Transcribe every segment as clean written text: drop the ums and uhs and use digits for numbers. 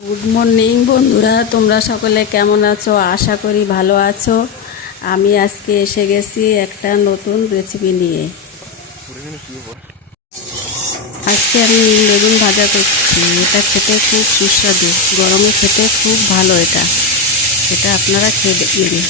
Good morning বন্ধুরা, তোমরা সকলে কেমন আছো? আশা করি ভালো আছো। আমি আজকে এসে গেছি একটা নতুন রেসিপি নিয়ে। আজকে আমি নিম বেগুন ভাজা করছি। এটা খেতে খুব সুস্বাদু, গরমে খেতে খুব ভালো। এটা আপনারা খেয়ে দেখবেন।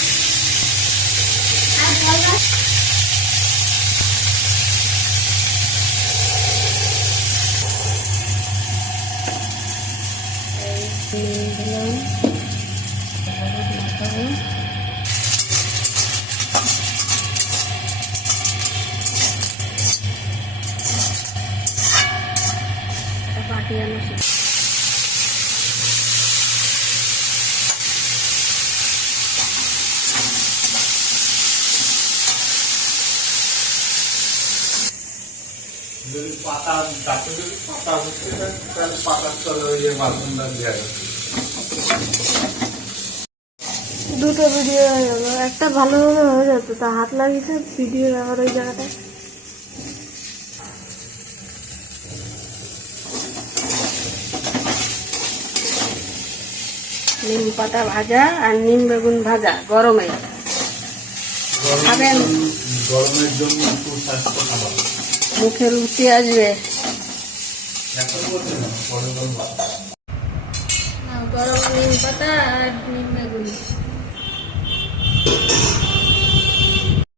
যদি পাতা গাছে যদি পাতা হচ্ছে তাহলে পাতার তলে ওই যে মালগুলা দেওয়া যাচ্ছে। দুটো ভিডিও হয়ে গেল, একটা ভালোভাবে হয়ে যেত, তা হাত লাগিয়েছে ভিডিও আবার ওই জায়গাটায়। নিম পাতা ভাজা আর নিম বেগুন ভাজা গরমে খাবেন, গরমের জন্য খুব স্বাস্থ্য খাবার। মুখে রুচি আসবে। গরম নিম পাতা আর নিম বেগুন।